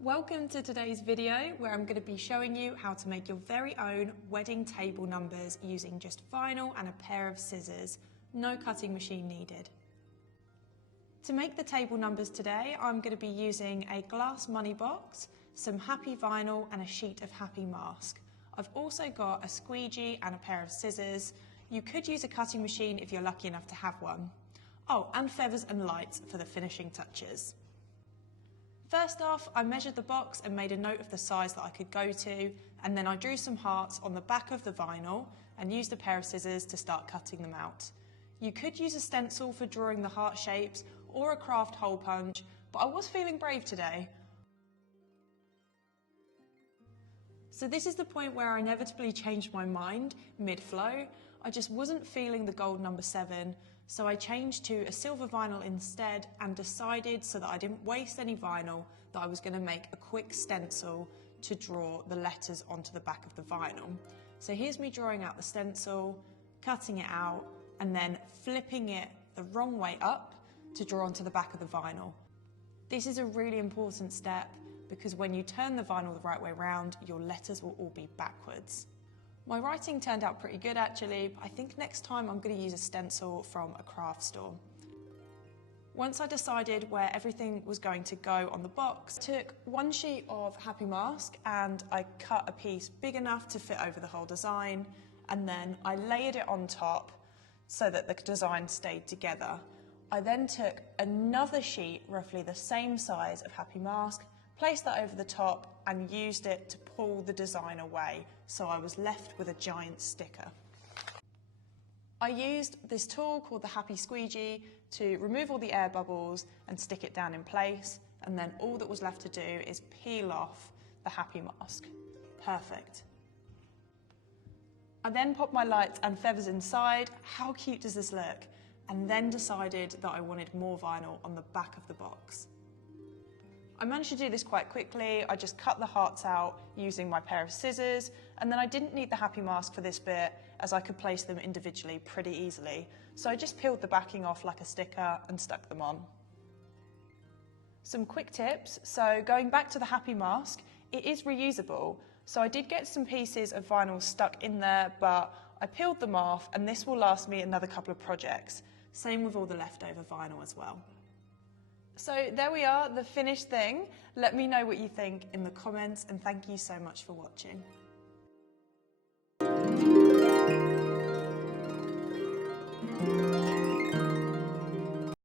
Welcome to today's video where I'm going to be showing you how to make your very own wedding table numbers using just vinyl and a pair of scissors. No cutting machine needed. To make the table numbers today, I'm going to be using a glass money box, some HappyVinyl and a sheet of Happy mask. I've also got a squeegee and a pair of scissors. You could use a cutting machine if you're lucky enough to have one. Oh, and feathers and lights for the finishing touches. First off, I measured the box and made a note of the size that I could go to, and then I drew some hearts on the back of the vinyl and used a pair of scissors to start cutting them out. You could use a stencil for drawing the heart shapes or a craft hole punch, but I was feeling brave today. So this is the point where I inevitably changed my mind mid-flow. I just wasn't feeling the gold number 7, so I changed to a silver vinyl instead and decided, so that I didn't waste any vinyl, that I was going to make a quick stencil to draw the letters onto the back of the vinyl. So here's me drawing out the stencil, cutting it out, and then flipping it the wrong way up to draw onto the back of the vinyl. This is a really important step because when you turn the vinyl the right way around, your letters will all be backwards. My writing turned out pretty good actually, but I think next time I'm going to use a stencil from a craft store. Once I decided where everything was going to go on the box, I took one sheet of Happy mask and I cut a piece big enough to fit over the whole design, and then I layered it on top so that the design stayed together. I then took another sheet, roughly the same size of Happy mask, placed that over the top and used it to pull the design away, so I was left with a giant sticker. I used this tool called the Happy Squeegee to remove all the air bubbles and stick it down in place, and then all that was left to do is peel off the Happy mask. Perfect. I then popped my lights and feathers inside. How cute does this look? And then decided that I wanted more vinyl on the back of the box. I managed to do this quite quickly. I just cut the hearts out using my pair of scissors, and then I didn't need the Happy mask for this bit as I could place them individually pretty easily. So I just peeled the backing off like a sticker and stuck them on. Some quick tips. So going back to the Happy mask, it is reusable. So I did get some pieces of vinyl stuck in there, but I peeled them off and this will last me another couple of projects. Same with all the leftover vinyl as well. So there we are, the finished thing. Let me know what you think in the comments, and thank you so much for watching.